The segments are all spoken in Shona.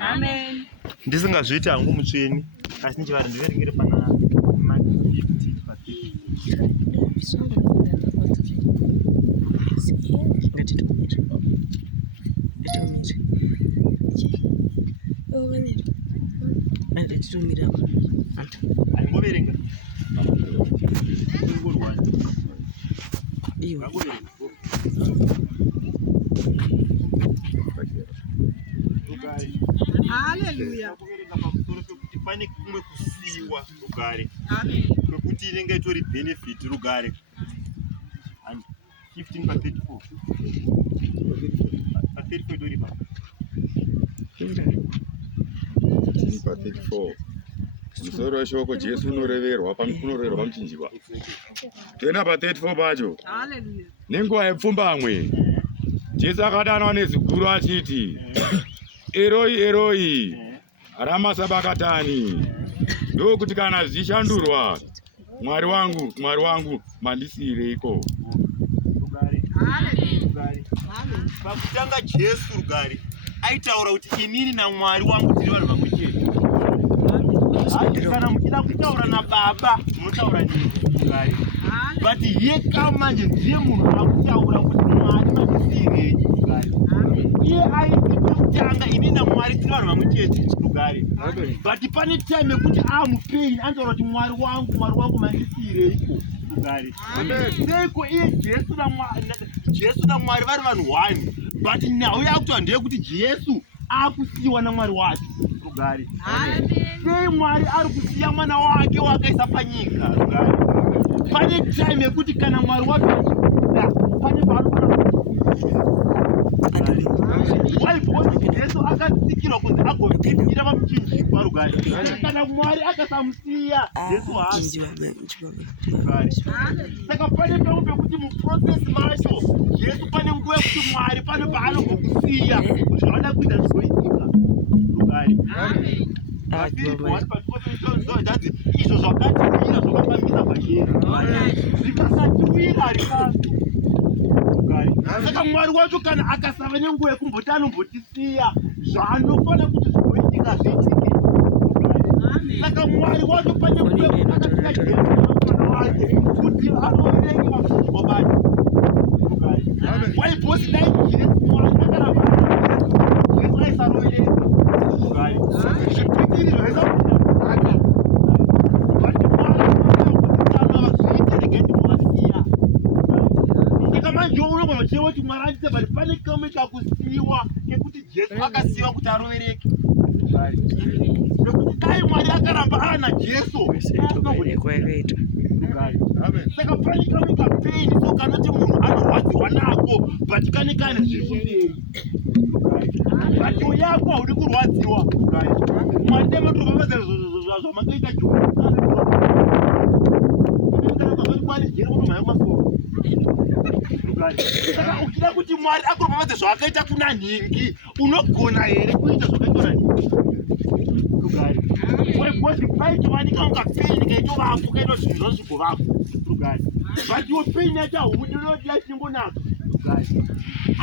Amen. Ndisingazviti hangu mutsveni asi ndichivara ndiverengere pana aingoverenga Hallelujah. Kuti pane kumwe kusiyiwa rugare kwekuti inenge itori benefit rugare 15 pa34 pa34 idori pa 34 musoro weshoko Jesu unoreverwa pamuchinjikwa toenda pa34 pacho. Nenguva yepfumbamwe Jesu akadanwa neziguru achiti Eroi Eroi rama sabakatani, ndokuti kana zvichandurwa Mwari wangu mandisiyireiko. Pakutanga Jesu rugare aitaura kuti inini naMwari wangu tiri vanhu vamwe chete. Kana muchida kutaura nababa munotaura nini rugare, but iye kamanje ndiye munhu akutaura kuti Mwari mandisiyirei rugare. Iye aiti kutanga inini naMwari tiri vanhu vamwe chete rugare, but pane time yekuti mupenyu anotaura kuti Mwari wangu mandisiyireiko rugare. Seiko iye Jesu naMwari vari vanhu one, but nhau yakutaura ndeyekuti Jesu akusiyiwa naMwari wacho rugare. Sei Mwari ari kusiya mwana wake wakaisa panyika rugare. Pane time yekuti kana Mwari wacho pane Jesu akatsikirwa kunzi agopindira pamuchinjikwa rugare. Kana Mwari akasamusiya Jesu haasi. Saka pane pamwe pekuti muprocess macho Jesu pane nguva yekuti Mwari pane paanogokusiya kuti zvavada kuita zvigoitika rugare. Izvo zvakatiwira zvakafambisa pachena zvikasatiwira harikazi. Saka Mwari wacho kana akasava nenguva yekumboti anombotisiya zvaanofanira kuti zvigoitika zviitike. Saka Mwari wacho pane nguva yekuti akasika Jesu mwana wake kuti anoverenge mafuko bati. Waibosi dai Jesu Mwari akaramba Jesu aisarovereka. Zvipikiri zvaisa kuti bati Mwari anotanga vazviiteregeti mwasiya. Saka manje unogona kucheva kuti Mwari anite bati pane kamwe kakusiyiwa kekuti Jesu akasiyiwa kuti arovereke. Nekuti dai Mwari akaramba ana Jesu saka pane kamwe kapeni so kanoti munhu anorwadziwa nako but kane zviri kumberi. Batyo yako haudi kurwadziwa. Mwari ndematovavaza zvamakaita saka uchida kuti Mwari akuropafadze zvakaita kuna nhingi unogona here kuita zvakaita na nhingi rugare. Waibozi paitowanika ungapeni kaitovapo kaita zvinhu zvazvigovako rugare, but iwo peni yacho haudi unodira chimbonaka rugare.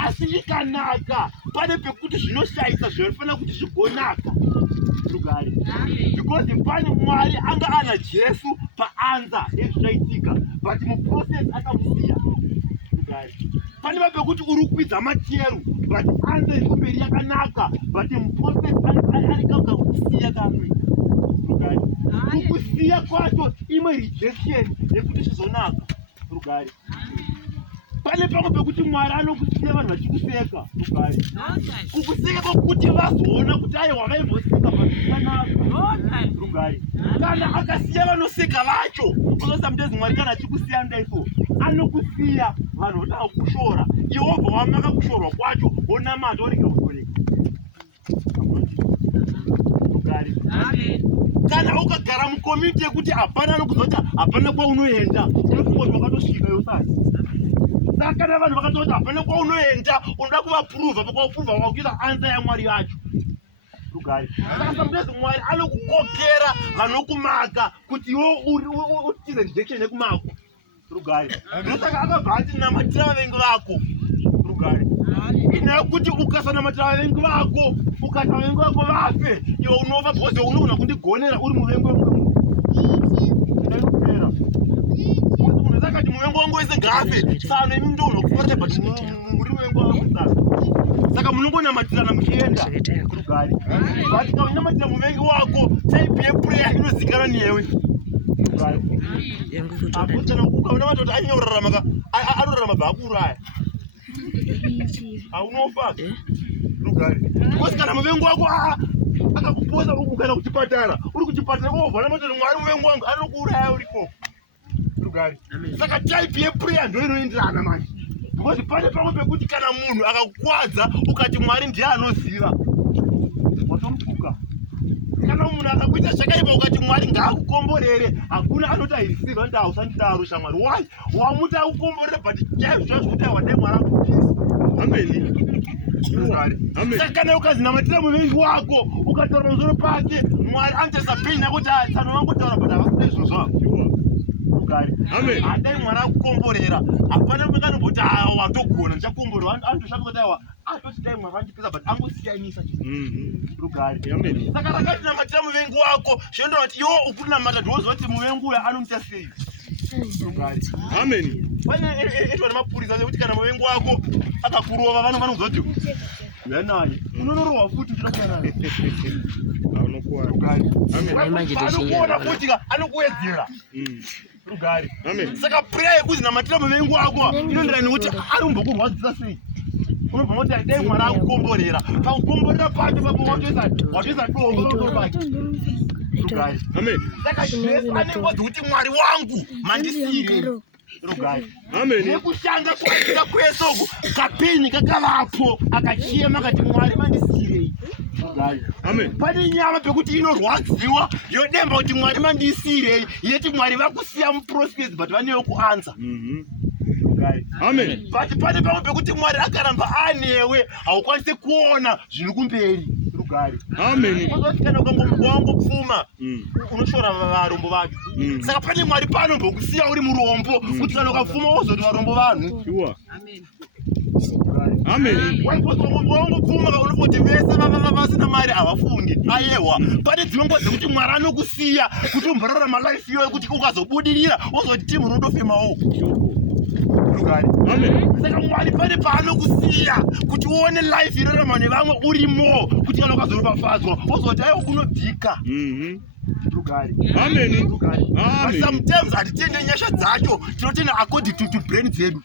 Asi ikanaka pane pekuti zvinoshayisa zvinofanira kuti zvigonaka rugare, because pane Mwari anga ana Jesu paanza ezvaitika but muprocess akamusiya rugare. Pane pekuti uri kukwidza materu but anza iri kumberi yakanaka but muprocess ari kakusiya kamwe rugare. Kukusiya kwacho imwe rejection yekuti zvizonaka rugare. Pane pamwe pekuti Mwari anokusiya vanhu vachikuseka rugare. Kukuseka kwokuti vazoona kuti aiwa vaimboseka pazvikanaka rugare. Kana akasiya vanoseka vacho unosamutezi Mwari kana achikusiya ndaiso anokusiya vanhu votanga kushora iwe wobva wamaka kushorwa kwacho wonamata orega kutoreka rugare. Kana ukagara mukomiti yekuti hapana anokuzoti hapana kwaunoenda unofungoti wakatosvika yosati. Saka kana vanhu vakatoti hapana kwaunoenda unoda kuvapruvha pakwaupuruvha wakakuita anza yaMwari yacho rugare. Saka samutezi Mwari anokukokera vanokumaka kuti iwe utize rejection yekumako rugare. Ndosaka akabva ati namatira vavengi vako rugare. nekuti ukasanamatira vavengi vako ukati vavengi vako vafe iwe unova bhozi unogona kundigonera uri muvengi wemunhu munhu sakati muvengi wangu wese ngafe sano imi ndogona kufarira but muri muvengi wangu sano saka munongonamatirana muchienda kurugari but kaunyamatira muvengi wako type yeprayer inozikanwa newe ukaonamata kuti anorarama bhakuraya aunofa rugari because kana muvengi wako akakupoza ukaenda kuchipatara uri kuchipatara ovhanamata kuti Mwari muvengi wangu anokuuraya uriko rugari saka type yeprayer ndo inoenderana manje because pane pamwe pekuti kana munhu akakukwadza ukati Mwari ndiye anoziva watomutuka kana munhu akakuita zvakaipa ukati Mwari ngaakukomborere hakuna anoti airisiva ndi hausandidaro shamwari why wamuti akukomborere but chaizvo kuti wadai Mwari akupisa ameni saka kana ukazinamatira muvengi wako ukataura musoro pake Mwari anotarisa peni nakuti tsano vangotaura but havasina izvo zvavo hadai Mwari akukomborera hapana manganomboti watogona ndichakomborera anotoshaka kuti aiwa atoti dai Mwari andipisa but angosiyanisa rugari saka rakatinamatira muvengi wako zvinondova kuti iwo ukurinamata ndinoziva kuti muvengi uyo anomuita sei rugari pane etwa nemapurisa ekuti kana muvengi wako akakurova vanokuziva kuti yanani unonorohwa futi anokuona futi anokuwedzera rugari saka prayer yekuzinamatira muvengi wako inoenderana nekuti arikumbokurwadzisa sei unobva moti dai Mwari akukomborera pakukomborera pacho papo watoisa dongo pake rugari saka Jesu anengodzi kuti Mwari wangu mandisire rugari nekushanda kwaita kwesoku kapeni kakavapo akachema kati Mwari mandisirei rugari pane nyama pekuti inorwadziwa yodemba kuti Mwari mandisirei yeti Mwari vakusiya muprofesi but vanewo kuanza but pane pamwe pekuti Mwari akaramba anewe haukwanisi kuona zviri kumberi rugari kozoti kana ukangomugwangopfuma unoshora varombo vacho saka pane Mwari panombokusiya uri murombo kuti kana ukapfuma wozoti varombo vanhu wangopfuma unofoti vese vasina mari havafundi ayewa pane dzimwe nguva dzekuti Mwari anokusiya kuti umborarama life iyoyo kuti ukazobudirira wozoti timu unondofemawo saka Mwari pane paanokusiya kuti uone life irarama nevamwe urimo kuti kana ukazoropafadzwa wozoti aiwa kunobvika sometimes hatitiende nyasha dzacho tinotenda according to brain dzedu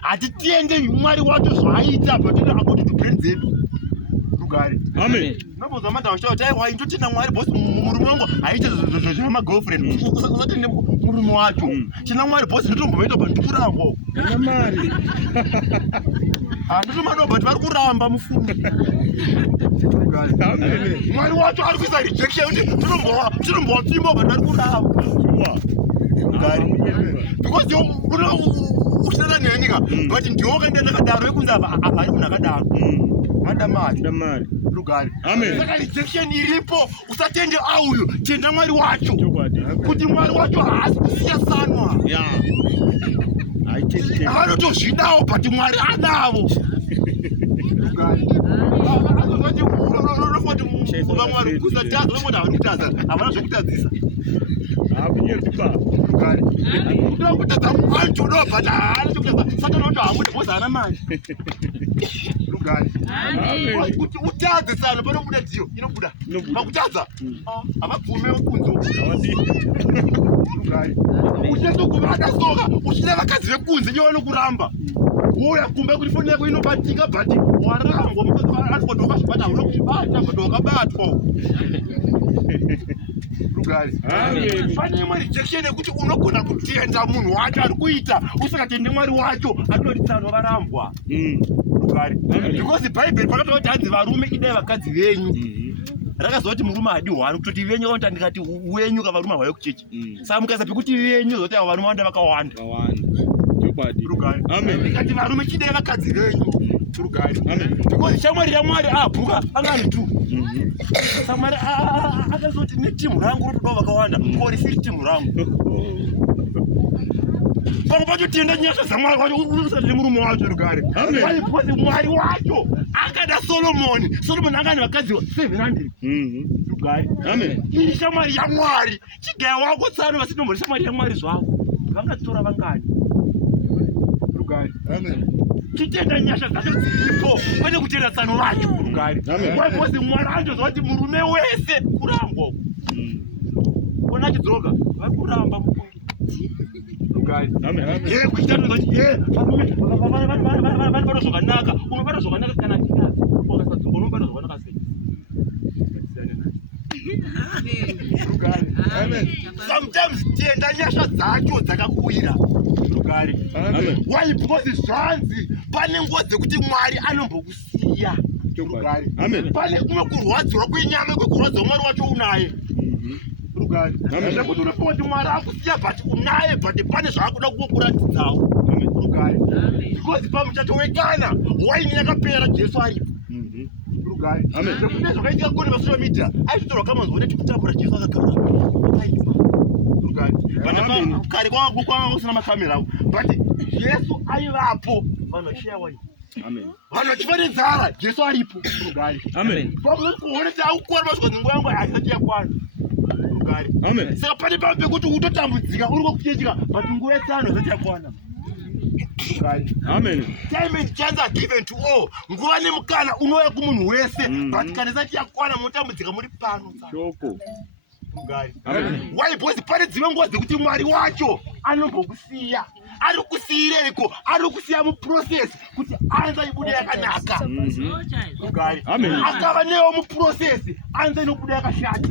hatitiende Mwari wacho zvaaita but tinoenda according to brain dzedu rugari nobozwa madhamu shava kuti aiwa indotenda Mwari bosi murume wangu haite zvemagirlfriend usatende murume wacho tenda Mwari bosi ndotombovaita but ndikurambwa ndotomanowa but vari kuramba mufundi Mwari wacho ari kuisa rejection kuti tinombowapimba but vari kuramba because uchitata nenyika but ndiwo kaenda nakadaro yekunzi avari munhu akadaro madamari rugari saka rejection iripo usatende auyo tenda Mwari wacho kuti Mwari wacho haasi kusiyasanwa avanotozvidawo but Mwari anavo vamwari kusataza vamwe havari kutaza havana zvokutadzisa kuda kutadza mwacho no but haana chokutaza saka noto hamudi bozi haana mari rugari kuti utadze sano panobuda dziyo inobuda pakutadza havabvumewo kunzo rugari uchinazokuvada soka uchida vakadzi vekunze iye vanokuramba woya kumba kuti foni yako inobatika but warangwa mukozi wakazvibata hauna kuzvibata but wakabatwa rugari pane imwe rejection yekuti unogona kutenda munhu wacho ari kuita usikatendi Mwari wacho atinotitsano varambwa rugari because bhaibheri pakataura kuti hanzi varume idai vakadzi venyu rakazova kuti murume hadiwani kutoti venyu kaunta ndikati wenyu kavarume hwayo kuchechi saka mukaisa pekuti venyu zoti avo varume vanda vakawanda rugari ikati varume chidai vakadzi venyu rugari because shamwari yaMwari abhuka angani tu saka Mwari akazoti netimu rangu rotodawo vakawanda ko risiri timu rangu pamwe pacho tienda nyasha dzamwari wacho usati nemurume wacho rugare because Mwari wacho akada Solomoni akana vakadzi 700 rugare iyi shamwari yaMwari chigaya wako tsano vasinombori shamwari yaMwari zvavo vangatora vangani rugare chitenda nyasha dzacho dziripo kwete kutenda tsano vacho rugare because Mwari anotozva kuti murume wese kurambwa ona chidzoka vakuramba mukungi rugare kuita kuti vanobata zvakanaka unobata zvakanaka kana chikazi ukasadzonga unobata zvakanaka sei sometimes tenda nyasha dzacho dzakakuwira rugare why because zvanzi pane nguva dzekuti Mwari anombokusiya rugare pane kumwe kurwadzirwa kwenyama kwekurwadzirwa Mwari wacho unaye rugare zvekuti unofunga kuti Mwari akusiya but unaye but pane zvaakuda kukuratidzawo rugare because pamuchato wekana waini yakapera Jesu aripo rugare zvekuti zvakaitika kune masocial media aitorwa kamanzwa neti kutambura Jesu akagara akaipa rugare kare kwanga kusina makamera but Jesu aivapo vanhu vachishaya wai vanhu vachifanidzara Jesu aripo rugare pamwe kuona kuti akukora masvika nguva yangu haisati yakwana rugare saka pane pamwe pekuti utotambudzika uri kwekuchetika but nguva yetsano haisati yakwana time and chance are given to all nguva nemukana unouya kumunhu wese but kana isati yakwana munotambudzika muri pano why because pane dzimwe nguva dzekuti Mwari wacho anombokusiya ari kusiyireko ari kusiya muprocess kuti anza ibude yakanaka akava newo muprocess anza inobuda yakashata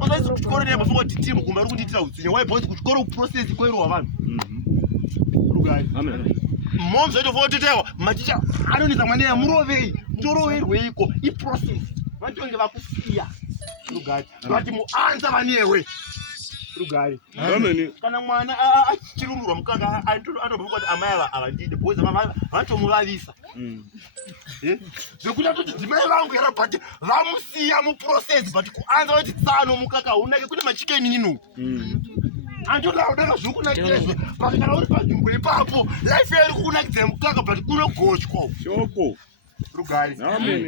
usaisi kuchikoro nebafunga kuti timu kumba uri kundiitira utsinye why because kuchikoro kuprocess kweruwa vanhu moms vaitofunga kuti taiwa maticha anonisa mwana murovei ndoroverweiko iprocess vatonge vakusiya but muanza vanewe rugare kana mwana achirungurwa mukaka anofunga kuti amai ava havandidi because vatomuvavisa zvekuti atoti dzimai vangu yara but vamusiya muprocess but kuanza kuti tsano mukaka unake kune machikeninu andodaka zvokunakizve but kana uri panzvimbo ipapo life yairi kukunakidza mukaka but kunogotywa rugare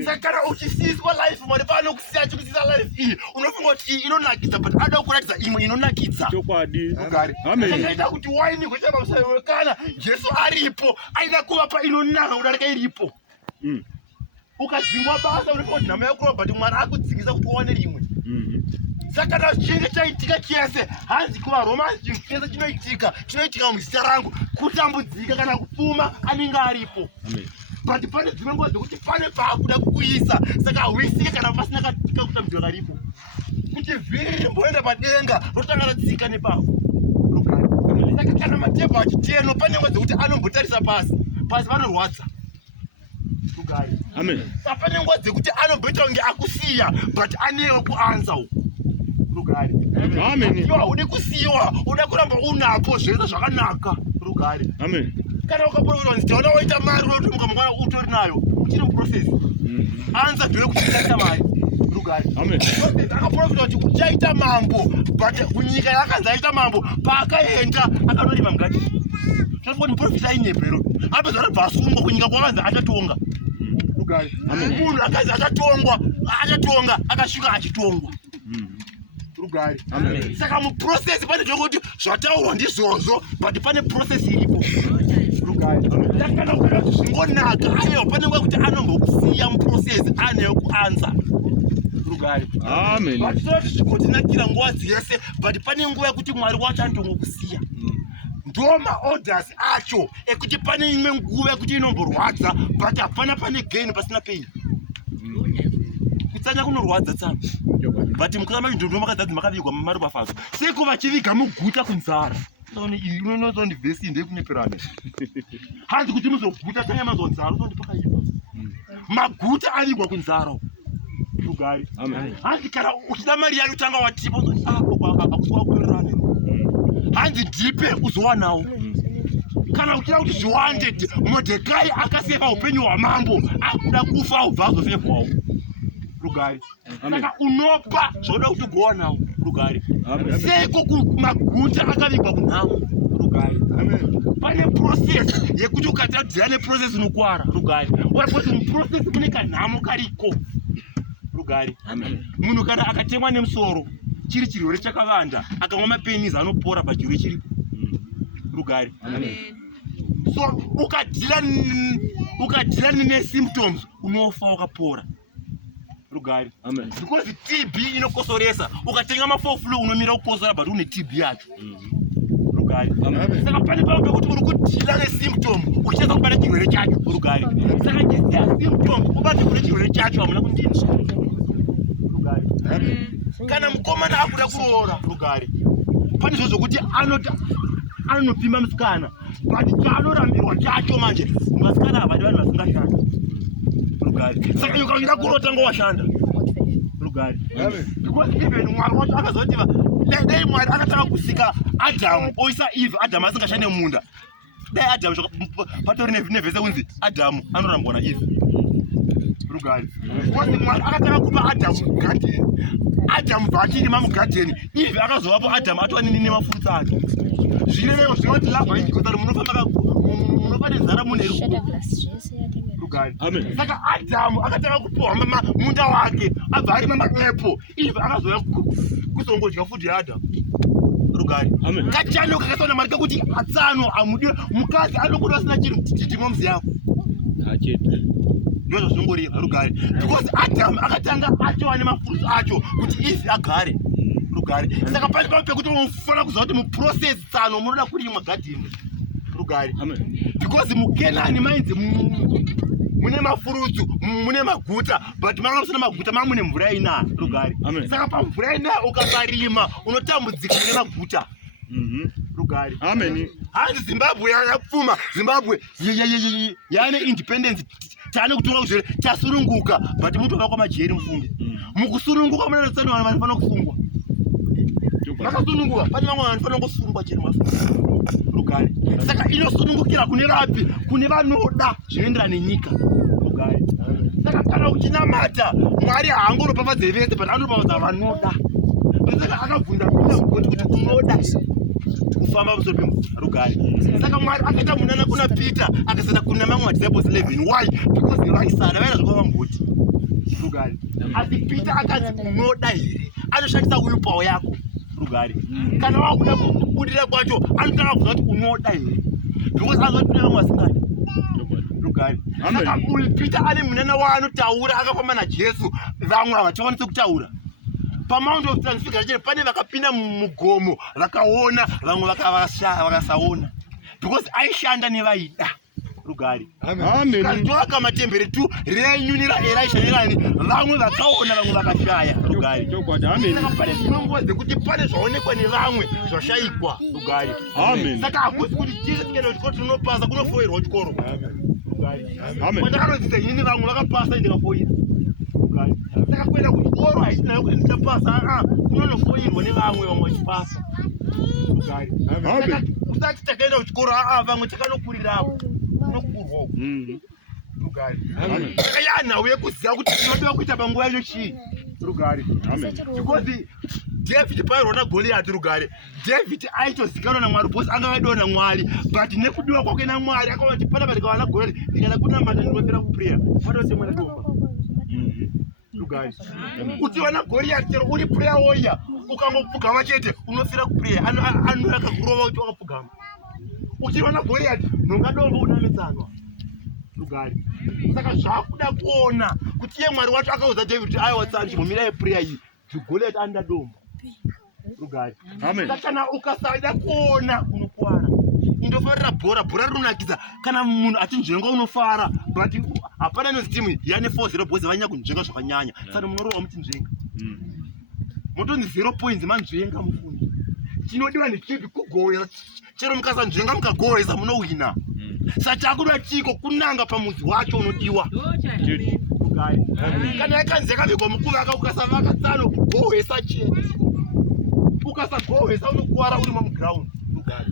saka kana uchisiswa life Mwari paanokusiya chikusisa life iyi unofunga kuti iyi inonakidza but ada kuratidza imwe inonakidza rugare akaita kuti waini kuchapa musaiwekana Jesu aripo aida kuvapa inonaka kudarika iripo ukadzingwa basa unofunga kuti nhama yakurwa but Mwari akudzingisa kuti uwane rimwe saka kana chinge chaitika chese hanzi kuvaromani chinhu chese chinoitika muzita rangu kutambudzika kana kupfuma anenge aripo but pane dzimwe nguva dzekuti pane paakuda kukuisa saka hauisike kana pasina katika kutambudzika karipo kuti vhiri mboenda padenga rotanga ratsika nepavo saka kana matebho achiteno pane nguva dzekuti anombotarisa pasi vanorwadza saka pane nguva dzekuti anomboita kunge akusiya but anewo kuanza rugare iwa udi kusiyiwa uda kuramba unapo zvese zvakanaka rugare kana ukaprofita kuti ndaona waita mari unotomuka mangwana utori nayo uchiri muprocess anza ndove kuti uchaita mari rugare akaprofita kuti uchaita mambo but kunyika yakanzi aita mambo paakaenda akanorima mugati zvinofunga kuti muprofita ainyepero apedza arabva asungwa kunyika kwakanzi achatonga rugare munhu akanzi achatonga akasvika achitongwa rugare saka muprocess pane zvokuti zvataurwa ndizvozvo but pane process iripo rugare kana ukaita kuti zvingonaka anewo pane nguva kuti anombokusiya muprocess anewo kuanza rugare vatitoti zvigotinakira nguva dzese but pane nguva yekuti Mwari wacho anotongokusiya ndo maorders acho ekuti pane imwe nguva yekuti inomborwadza but hapana pane gain pasina pain kutsanya kunorwadza tsana but mukana macho ndo makadzadzi makavigwa maruva fazo seko vachiviga muguta kunzara unonoti vhesi ndekuneperana hanzi kuti muzoguta tanya mazonzara unondi pakaipa maguta avigwa kunzara rugare hanzi kana uchida mari yayo tanga watipa akusowakuerane hanzi ndipe uzowanawo kana uchida kuti zviwande Modhekai akaseva upenyu hwamambo akuda kufa ubva azosevwawo rugare saka unopa zvoda kuti ugowa nawo rugare seko maguta akavigwa kunhamo rugare. Pane process yekuti ukatadzira neprocess inokwara rugare. Urapoti muprocess mune kanhamo kariko rugare. Munhu kana akatemwa nemusoro chiri chirwere chakavanda akamwa mapenizi anopora pachirwere chiripo rugare. So ukadhila nesymptoms unofa wakapora rugare. Because TB inokosoresa, ukatenga mafoflu unomira kukosora but une TB yacho rugare. Saka pane pamwe pekuti uri kudhila nesymptom uchiedza kubata chirwere chacho rugare. Saka chisiya symptom ubate kune chirwere chacho hamuna kundini rugare. Kana mukomana akuda kuroora rugare, pane izvo zvokuti anopima musikana but chaanorambirwa chacho manje masikana havadi vanhu vasingashanda rugare. Saka ukaenda kurota ngowashanda rugare. Because even Mwari wacho akazoti dai Mwari akataka kusika Adamu oisa Eve, Adamu asingashande munda, dai Adamu patori nevhese kunzi Adamu anorambwa naEve rugare. Because Mwari akataka kupa Adamu garden, Adamu bachirima mugarden, Eve akazovapo Adamu atova nemafurutsi ake. Zvirevo zvinoti labva ichikotari munofamba nenzara mune rugare. Saka Adamu akataka kupiwa munda wake abva arima maapple, Eve akazouya kusongodya futi yaAdamu rugare. Kachano kakasaona mari kekuti atsano amudiwe mukadzi anokuda asina chinhu chitimo muzi yako ndozvo zvinongoreva rugare. Because Adamu akatanga atova nemafurutsi acho kuti Eve agare rugare. Saka pane pamwe pekuti unofanira kuziva kuti muprocess tsano munoda kurimwa gadhini rugare. Because muKenani mainzi mune mafurutsu, mune maguta, but manga musina maguta manga mune mvura inaya rugare. Saka pamvura inaya ukasarima unotambudzika mune maguta rugare. Hanzi Zimbabwe yakapfuma, Zimbabwe yaane independence, taane kutonga kuzvere tasurunguka, but mutova kwamajeri mufunge. Mukusurunguka muna tsano vanhu vanofana kusungwa. Makasununguka pane vamwe vanofana kusungwa chero mafunga rugare. Saka inosunungukira kune vapi? Kune vanoda zvinoenderana nenyika rugare. Saka kana uchinamata Mwari haangoropafadze vese but anoropafadza vanoda. Saka akabvunda kuti unoda kufamba pamusoro pemvura rugare. Saka Mwari akaita munana kuna Peter akasenda kuna mamwe madisciples 11. Why? Because vaisada vaida zvakavamboti rugare. Asi Peter akanzi unoda here, anoshandisa willpower yako rugare. Kana wakuda kubudira kwacho anotanga kuziva kuti unoda here, because azoti kune vamwe vasingadi rugare. Saka Peter ane munana waanotaura akafamba naJesu, vamwe havachakwanisi kutaura. PaMount of Transfiguration pane vakapinda mugomo vakaona, vamwe vakasaona, because aishanda nevaida rugare. Katoaka matembere tu renyu neraElisha nerani, vamwe vakaona vamwe vakashaya rugare. Saka pane zvinongozi kuti pane zvaonekwa nevamwe zvashayikwa rugare. Saka hakusi kuti Jesu tikaenda kuchikoro tinopasa, kunofoirwa chikoro rugare. Kwandakanodzidza inini vamwe vakapasa ndikafoira rugare. Saka kuenda kuchikoro haisinayo kuti nditapasa, kunonofoirwa nevamwe vachipasa rugare. Saka usati takaenda kuchikoro vamwe takanokurirapo nokurwa rugare. Saka yanhau yekuziva kuti tinodiwa kuita panguva yacho chii rugare. Because David pairwa naGoliathi rugare, David aitozikanwa naMwari because anga aidiwa naMwari, but nekudiwa kwake naMwari akati pana patikava naGoliathi ndikaenda kunamata ndinopera kuprayer patotemwa nedomba rugare. Uchiva naGoliathi chero uri prayer warrior ukangopfugama chete unofira kuprayer, anoyaka kurova kuti wakapfugama. Uchiva naGoliathi nongadomba unamitsana rugare. Saka zvakuda kuona kuti iye Mwari wacho akaudza David kuti aiwa tsani chimomira prayer iyi Goliathi anda domba rugare. Saka kana ukasada kuona unokwara. Indofarira bhora rinonakidza kana munhu achinzvenga unofara, but hapana inozi timu yane 4-0 boys vanyanya kunzvenga zvakanyanya, saka munorowa muchinzvenga motonzi 0 points manzvenga mufundi. Chinodiwa nechipi kugowesa, chero mukasanzvenga mukagowesa munowina. Saka chakudiwa chiko kunanga pamudzi wacho unodiwa rugare. Kana yakanzi yakabekwa mukuvaka ukasavaka tsano kugowesa chete, ukasagowesa unokwara uri muground rugare.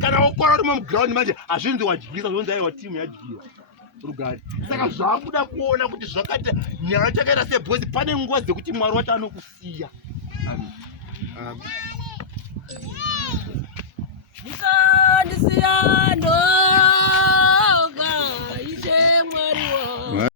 Kana wakwara uri muground manje hazvinzi wadyisa, zvonzi aiwa timu yadyiwa rugare. Saka zvakuda kuona kuti zvakaita nyaya chakaita sebhozi, pane nguva dzekuti Mwari wacho anokusiya. Musandisiya ndoni